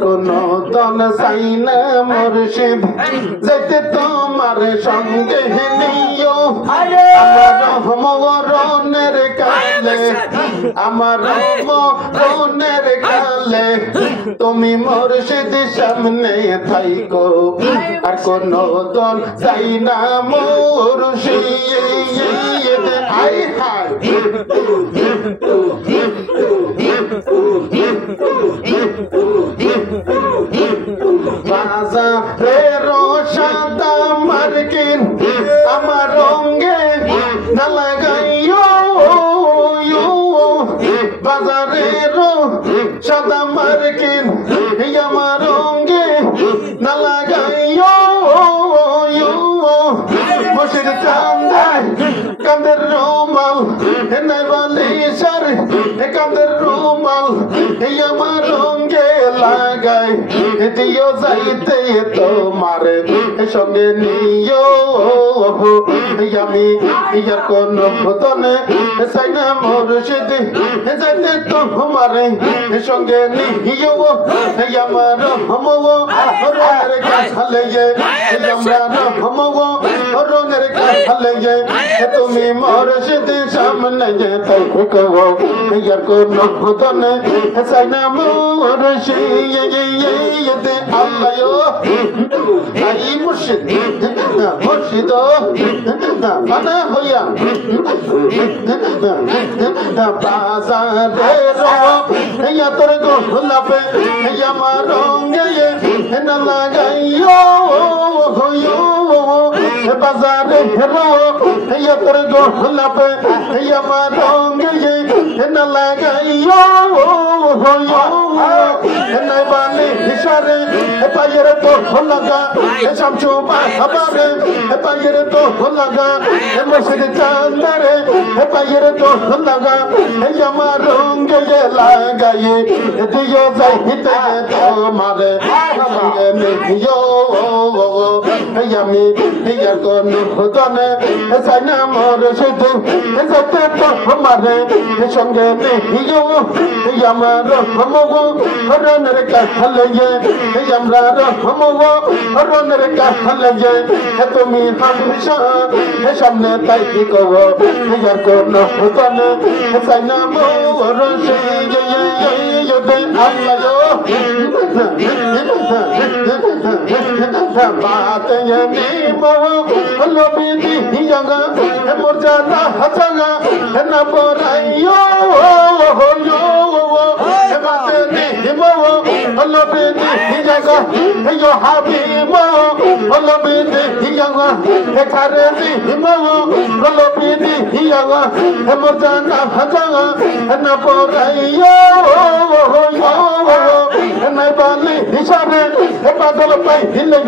কোনো দল চাই না মুর্শিদ যেতে তোমার সঙ্গে নিও আমার মরণের কালে আমার মরণের কালে তুমি মুর্শিদ সামনে থাইকো আর কোনো দল চাই না মুর্শিদ আই হাই বাজারের সাদা মার্কিন আমার রঙে না লাগাইও বাজারের সাদা মার্কিন আমার রঙে না লাগাইও মসির চান্দায় কান্দের রুমাল নাই বালিশার কান্দের রুমাল আমার রঙে লাগাই দিও যাইতে তোমার সঙ্গে নিও আমি ইয়ার কোন ভূতনে চাই না মুর্শিদ যাইতে তোমার সঙ্গে নিও আমার রঙের কাছালে আমরা রঙের কাছালে তুমি মুর্শিদ সামনে ইয়ার কোন ভূতনে চাই না মুর্শিদ আল্লাহ আই মুর্শিদ মুর্শিদ ফানা হইয়া বাজারের ইয়া তোর গোলাপে আমার রঙে না লাগাইও বাজারের ইয়া তোর গোলাপে আমার রঙে না লাগাইও নাই বালি হিসারে পায়ের তো লাগা শামসু বাবারে পায়ের তো লাগা মসজিদ চাঁদারে পায়ের তো লাগা আমার রঙে লাগাই দিও যাইতে তোমার সঙ্গে নিও আমি ইয়ার কোন ভূতনে চাই না মুর্শিদ যাইতে তোমার সঙ্গে নিও আমার রণের কাছালে আমরা রণের কাছালে তুমি হামেশা সামনে তাই কব ইয়ার কোন ভূতনে চাই না মুর্শিদ আল্লাহ বাতে লবিদি জাগা মর্যাদা হাজাগা না পরাইও বাতে লবিদি জাগা ইয়ো হাবিবো লবিদি জাগা এখারে দিমো লবিদি জাগা মর্যাদা হাজাগা না পরাইও নাই বালি হিসাবে পাগল পাই হিলে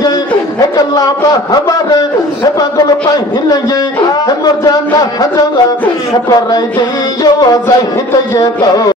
कल्ला हमारे पागल पाहिले मोर जाना हजगा पर यो जाई तो